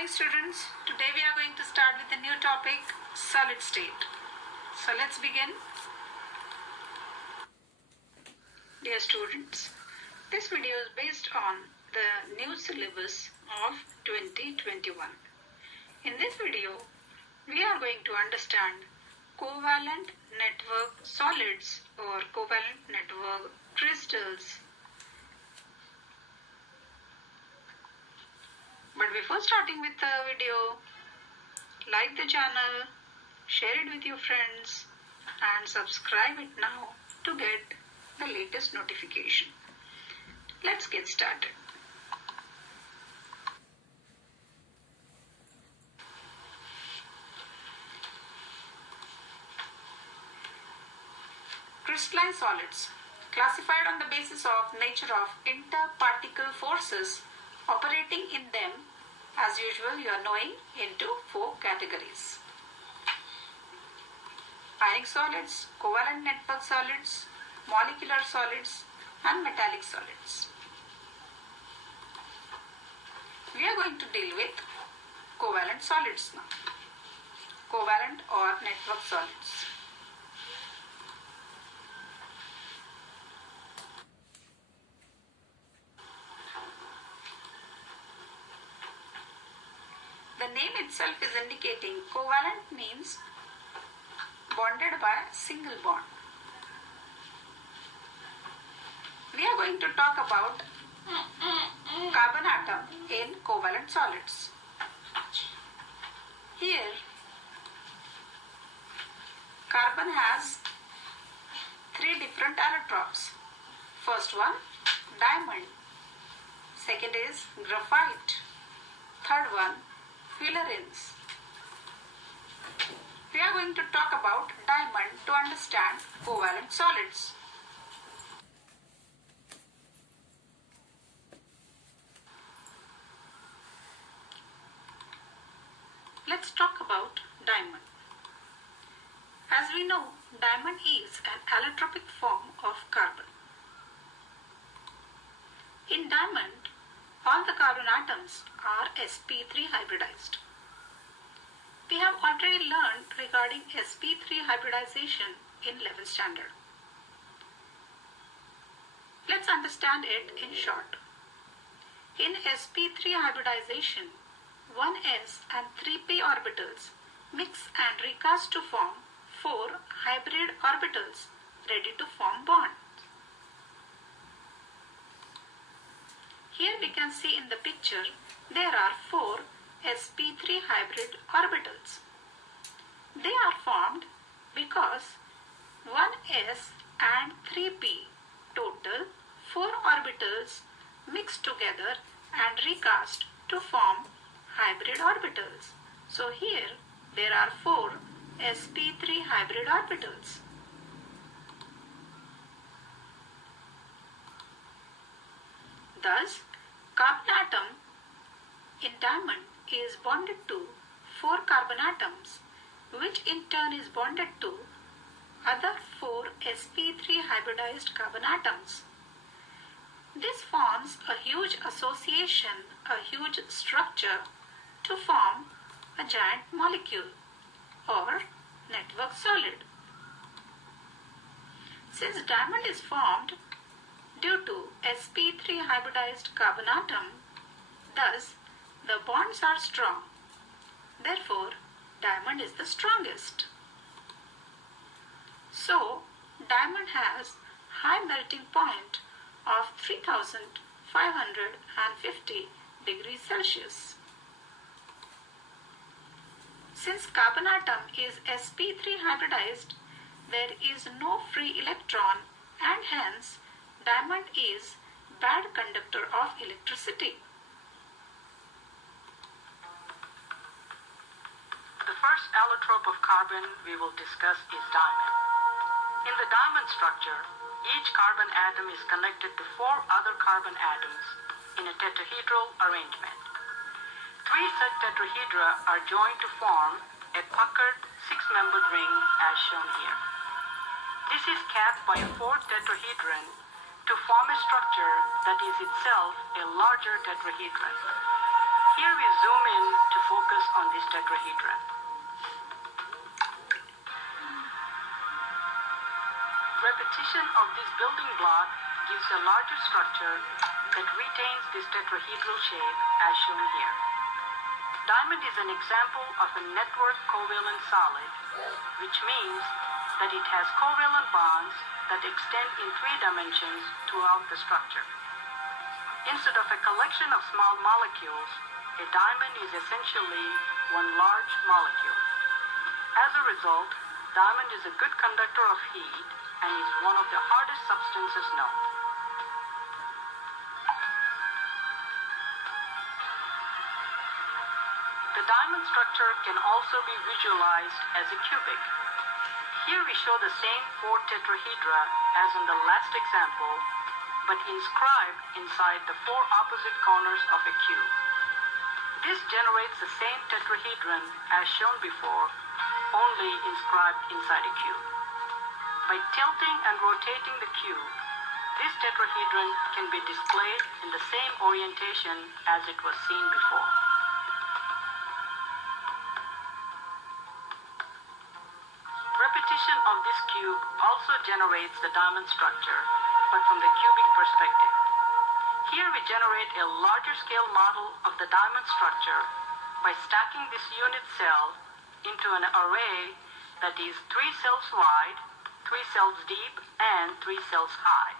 morning students. Today we are going to start with a new topic, solid state. So let's begin. Dear students, this video is based on the new syllabus of 2021. In this video, we are going to understand covalent network solids or covalent network crystals. But before starting with the video, like the channel, share it with your friends and subscribe it now to get the latest notification. Let's get started. Crystalline solids, classified on the basis of nature of interparticle forces operating in them. As usual, you are knowing into 4 categories: ionic solids, covalent network solids, molecular solids and metallic solids. We are going to deal with covalent solids now. Covalent or network solids. The name itself is indicating covalent means bonded by a single bond. We are going to talk about carbon atom in covalent solids. Here, carbon has 3 different allotropes. First one, diamond. Second is graphite. Third one, fullerenes. We are going to talk about diamond to understand covalent solids. Let's talk about diamond. As we know, diamond is an allotropic form of carbon. In diamond, all the carbon atoms are sp3 hybridized. We have already learned regarding sp3 hybridization in 11th standard. Let's understand it in short. In sp3 hybridization, 1s and 3p orbitals mix and recast to form 4 hybrid orbitals ready to form bonds. Here we can see in the picture there are 4 sp3 hybrid orbitals. They are formed because 1s and 3p, total 4 orbitals mixed together and recast to form hybrid orbitals. So here there are 4 sp3 hybrid orbitals. Thus, carbon atom in diamond is bonded to 4 carbon atoms, which in turn is bonded to other 4 sp3 hybridized carbon atoms. This forms a huge association, a huge structure to form a giant molecule or network solid. Since diamond is formed due to sp3 hybridized carbon atom, thus the bonds are strong. Therefore, diamond is the strongest. So, diamond has high melting point of 3550 degrees Celsius. Since carbon atom is sp3 hybridized, there is no free electron and hence diamond is bad conductor of electricity. The first allotrope of carbon we will discuss is diamond. In the diamond structure, each carbon atom is connected to 4 other carbon atoms in a tetrahedral arrangement. 3 such tetrahedra are joined to form a puckered 6-membered ring as shown here. This is capped by a 4th tetrahedron to form a structure that is itself a larger tetrahedron. Here we zoom in to on this tetrahedron. Repetition of this building block gives a larger structure that retains this tetrahedral shape as shown here. Diamond is an example of a network covalent solid, which means that it has covalent bonds that extend in 3 dimensions throughout the structure. Instead of a collection of small molecules, a diamond is essentially one large molecule. As a result, diamond is a good conductor of heat and is one of the hardest substances known. The diamond structure can also be visualized as a cubic. Here we show the same 4 tetrahedra as in the last example, but inscribed inside the 4 opposite corners of a cube. This generates the same tetrahedron as shown before, only inscribed inside a cube. By tilting and rotating the cube, this tetrahedron can be displayed in the same orientation as it was seen before. Repetition of this cube also generates the diamond structure, but from the cubic perspective. Here we generate a larger scale model of the diamond structure by stacking this unit cell into an array that is 3 cells wide, 3 cells deep, and 3 cells high.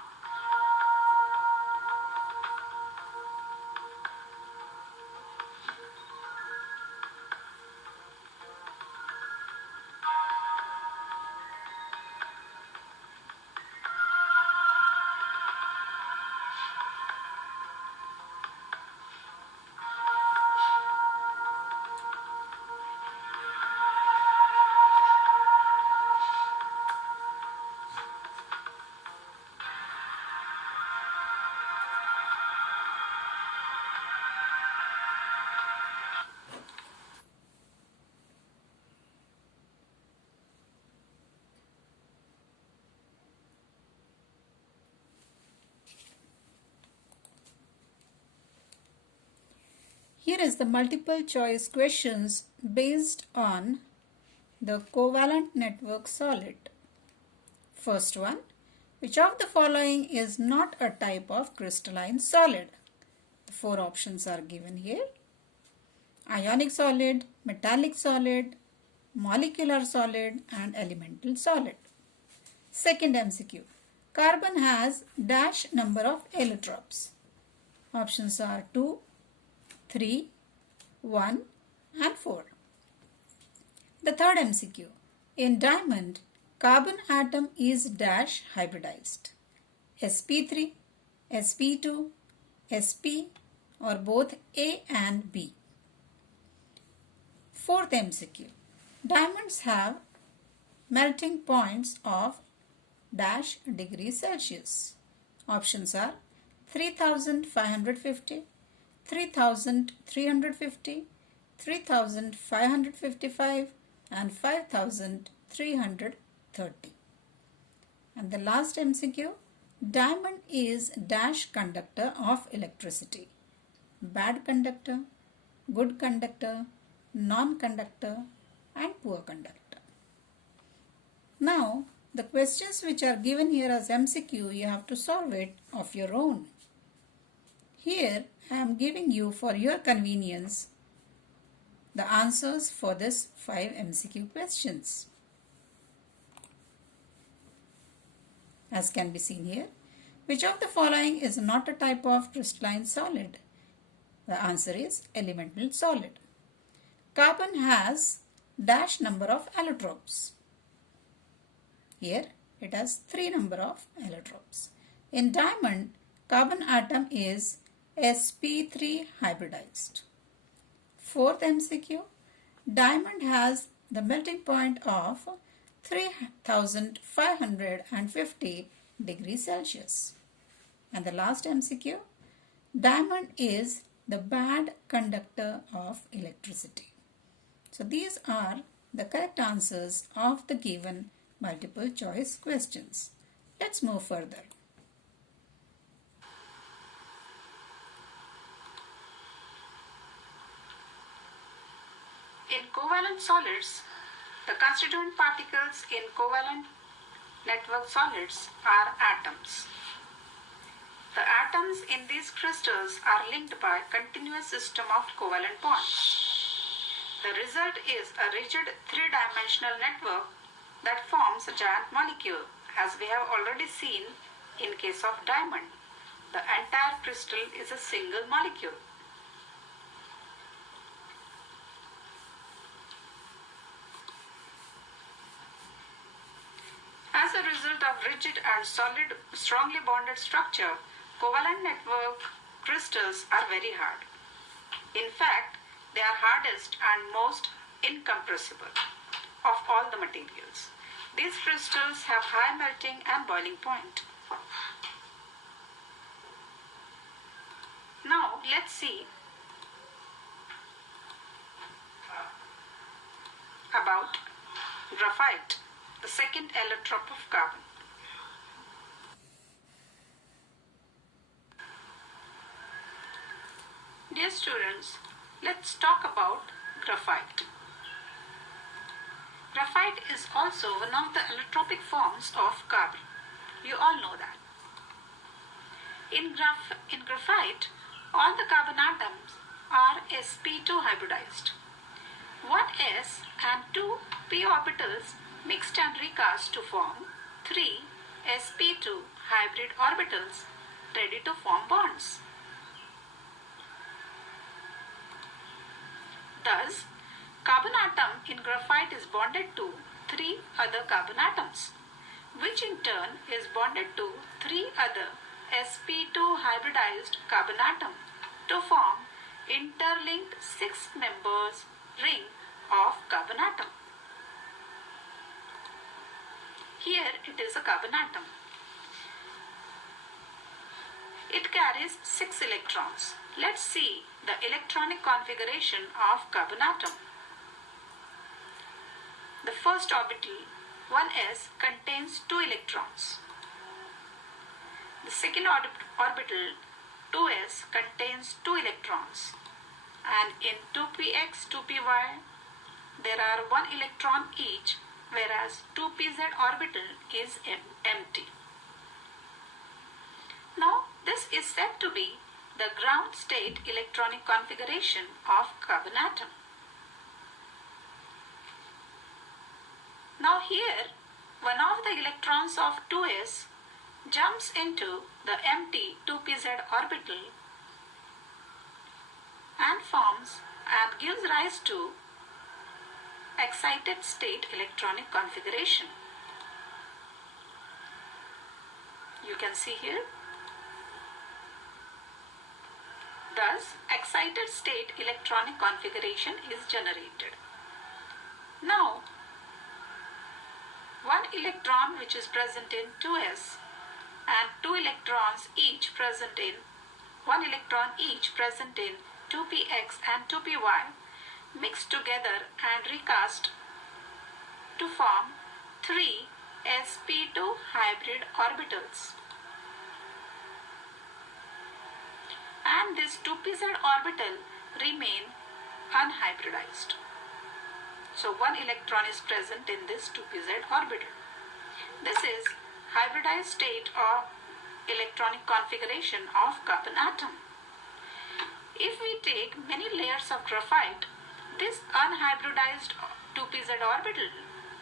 Here is the multiple choice questions based on the covalent network solid. First one, which of the following is not a type of crystalline solid? The 4 options are given here. Ionic solid, metallic solid, molecular solid, and elemental solid. Second MCQ, carbon has dash number of allotropes. Options are 2, 3, 1 and 4. The third MCQ, in diamond, carbon atom is dash hybridized. sp3, sp2, sp or both A and B. Fourth MCQ, diamonds have melting points of dash degrees Celsius. Options are 3550, 3350, 3555 and 5330. And the last MCQ, diamond is dash conductor of electricity. Bad conductor, good conductor, non-conductor and poor conductor. Now the questions which are given here as MCQ, you have to solve it of your own. Here I am giving you for your convenience the answers for this 5 MCQ questions. As can be seen here, which of the following is not a type of crystalline solid? The answer is elemental solid. Carbon has dash number of allotropes. Here it has 3 number of allotropes. In diamond, carbon atom is sp3 hybridized. Fourth MCQ, diamond has the melting point of 3550 degrees Celsius. And the last MCQ, diamond is the bad conductor of electricity. So these are the correct answers of the given multiple choice questions. Let's move further. In covalent solids, the constituent particles in covalent network solids are atoms. The atoms in these crystals are linked by a continuous system of covalent bonds. The result is a rigid three-dimensional network that forms a giant molecule, as we have already seen in case of diamond. The entire crystal is a single molecule. As a result of rigid and solid, strongly bonded structure, covalent network crystals are very hard. In fact, they are hardest and most incompressible of all the materials. These crystals have high melting and boiling point. Now let's see about graphite, the second allotrope of carbon. Dear students, let's talk about graphite. Graphite is also one of the allotropic forms of carbon. You all know that. In graphite, all the carbon atoms are sp2 hybridized. One s and two p orbitals mixed and recast to form three sp2 hybrid orbitals ready to form bonds. Thus, carbon atom in graphite is bonded to three other carbon atoms, which in turn is bonded to three other sp2 hybridized carbon atom to form interlinked 6 members ring of carbon atom. Here it is a carbon atom. It carries 6 electrons. Let's see the electronic configuration of carbon atom. The first orbital, 1s, contains 2 electrons. The second orbital, 2s, contains 2 electrons. And in 2px, 2py, there are 1 electron each, whereas 2pz orbital is empty. Now, this is said to be the ground state electronic configuration of carbon atom. Now here, one of the electrons of 2s jumps into the empty 2pz orbital and forms and gives rise to excited state electronic configuration. You can see here. Thus, excited state electronic configuration is generated. Now, one electron which is present in 2s and 2 electrons each present in 1 electron each present in 2px and 2py mixed together and recast to form 3 sp2 hybrid orbitals. And this 2pz orbital remain unhybridized. So one electron is present in this 2pz orbital. This is hybridized state of electronic configuration of carbon atom. If we take many layers of graphite, this unhybridized 2pz orbital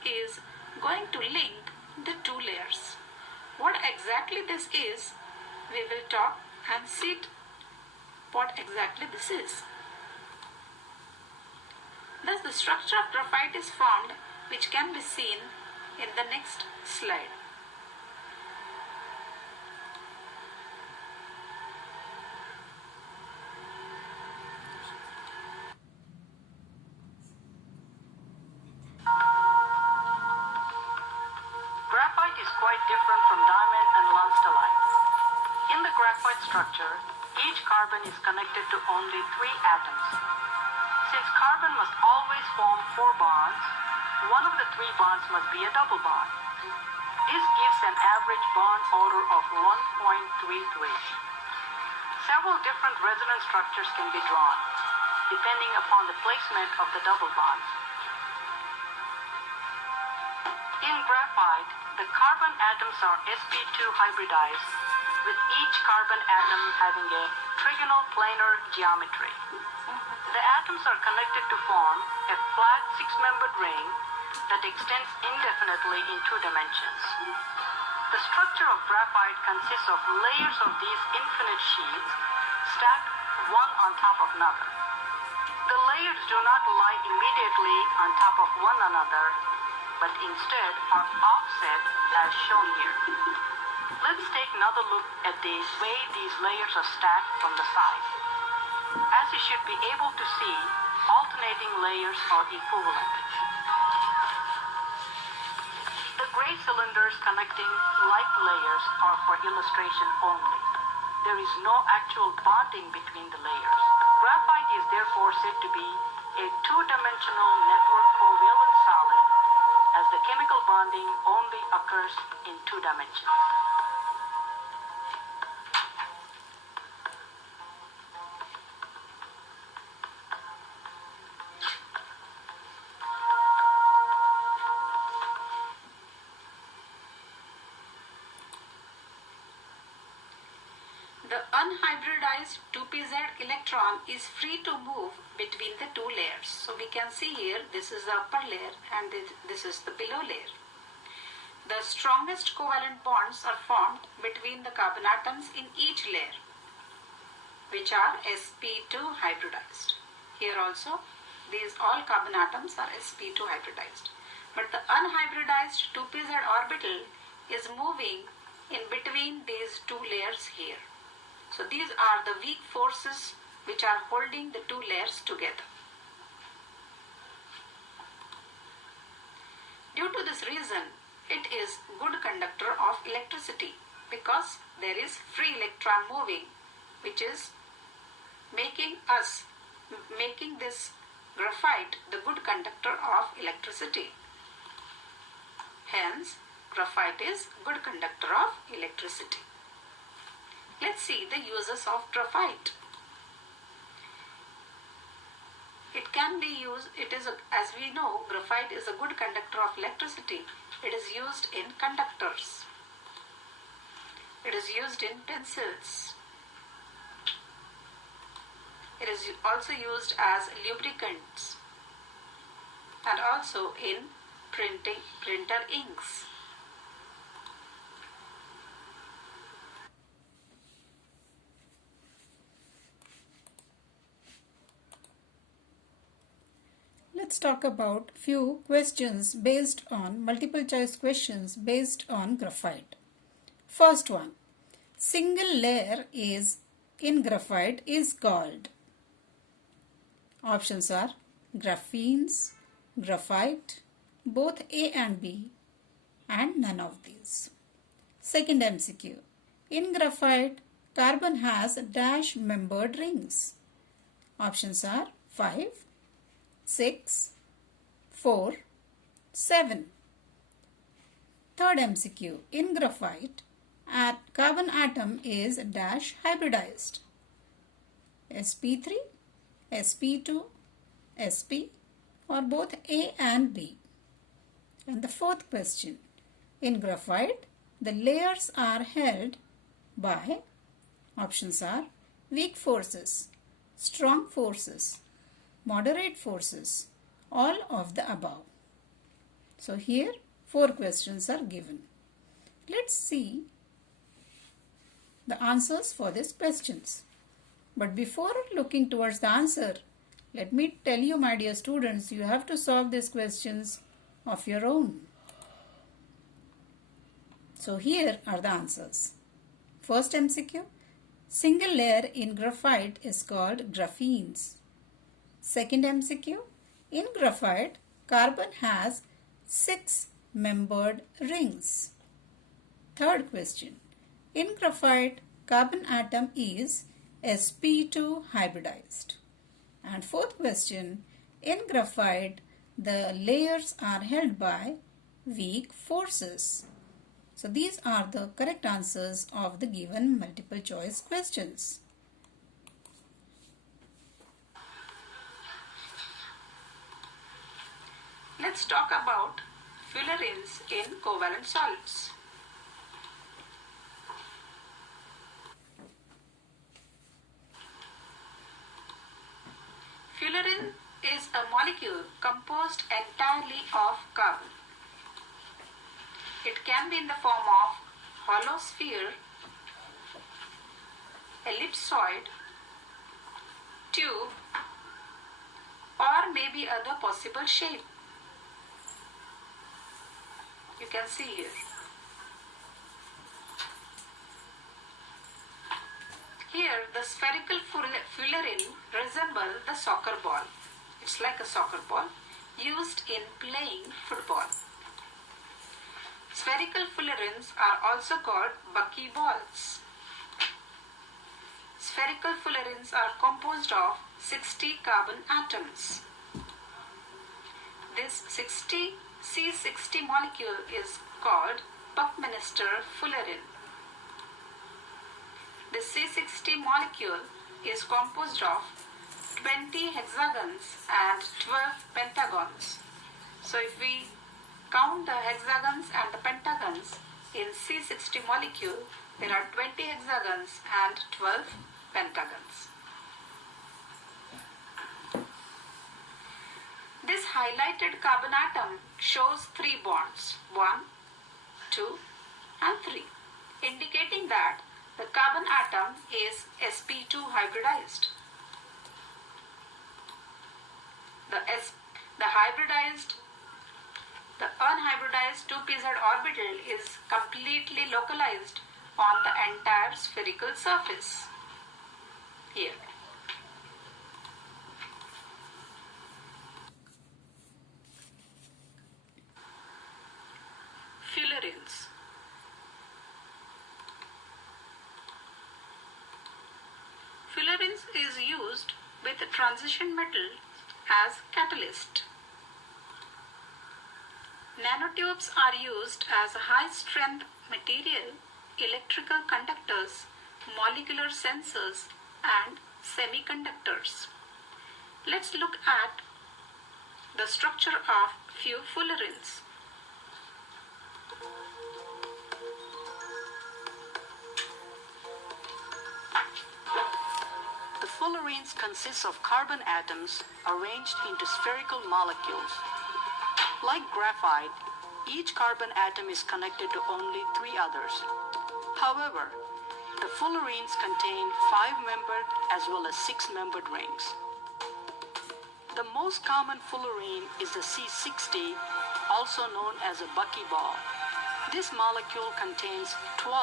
is going to link the 2 layers. What exactly this is, we will talk and see what exactly this is. Thus the structure of graphite is formed, which can be seen in the next slide. Graphite is quite different from diamond and lungstolite. In the graphite structure, each carbon is connected to only 3 atoms. Since carbon must always form 4 bonds, one of the 3 bonds must be a double bond. This gives an average bond order of 1.33. Several different resonance structures can be drawn. depending upon the placement of the double bonds. In graphite, the carbon atoms are sp2 hybridized, with each carbon atom having a trigonal planar geometry. The atoms are connected to form a flat six-membered ring that extends indefinitely in two dimensions. The structure of graphite consists of layers of these infinite sheets stacked one on top of another. The layers do not lie immediately on top of one another, but instead are offset as shown here. Let's take another look at the way these layers are stacked from the side. As you should be able to see, alternating layers are equivalent. The gray cylinders connecting like layers are for illustration only. There is no actual bonding between the layers. Graphite is therefore said to be a two-dimensional network covalent solid, as the chemical bonding only occurs in two dimensions. The unhybridized 2pz electron is free to move between the two layers. So we can see here, this is the upper layer and this is the below layer. The strongest covalent bonds are formed between the carbon atoms in each layer, which are sp2 hybridized. Here also, these all carbon atoms are sp2 hybridized. But the unhybridized 2pz orbital is moving in between these two layers here. So these are the weak forces which are holding the two layers together. Due to this reason, it is good conductor of electricity because there is free electron moving, which is making this graphite the good conductor of electricity. Hence, graphite is good conductor of electricity. Let's see the uses of graphite. It can be used, as we know, graphite is a good conductor of electricity. It is used in conductors. It is used in pencils. It is also used as lubricants and also in printer inks. Let's talk about few questions based on multiple choice questions based on graphite. First one, single layer in graphite is called. Options are graphenes, graphite, both A and B, and none of these. Second MCQ, in graphite, carbon has dash membered rings. Options are 5, 6, 4, 7. Third MCQ, in graphite, carbon atom is dash hybridized. sp3, sp2, sp, or both A and B. And the fourth question, in graphite, the layers are held by, options are weak forces, strong forces, moderate forces, all of the above. So here 4 questions are given. Let's see the answers for these questions. But before looking towards the answer, let me tell you, my dear students, you have to solve these questions of your own. So here are the answers. First MCQ, single layer in graphite is called graphenes. Second MCQ, in graphite, carbon has 6 membered rings. Third question, in graphite, carbon atom is sp2 hybridized. And fourth question, in graphite, the layers are held by weak forces. So these are the correct answers of the given multiple choice questions. let's talk about fullerenes in covalent solids. Fullerene is a molecule composed entirely of carbon. It can be in the form of hollow sphere, ellipsoid, tube, or maybe other possible shape. You can see here. Here the spherical fullerene resembles the soccer ball. It's like a soccer ball used in playing football. Spherical fullerenes are also called buckyballs. Spherical fullerenes are composed of 60 carbon atoms. This C60 molecule is called Buckminster fullerene. The C60 molecule is composed of 20 hexagons and 12 pentagons. So if we count the hexagons and the pentagons in C60 molecule, there are 20 hexagons and 12 pentagons. This highlighted carbon atom shows 3 bonds, 1, 2 and 3, indicating that the carbon atom is sp2 hybridized. The unhybridized 2pz orbital is completely localized on the entire spherical surface. Here. Fullerenes. Fullerenes is used with a transition metal as catalyst. Nanotubes are used as high-strength material, electrical conductors, molecular sensors, and semiconductors. Let's look at the structure of few fullerenes. The fullerenes consist of carbon atoms arranged into spherical molecules. Like graphite, each carbon atom is connected to only 3 others. However, the fullerenes contain 5-membered as well as 6-membered rings. The most common fullerene is the C60, also known as a buckyball. This molecule contains 12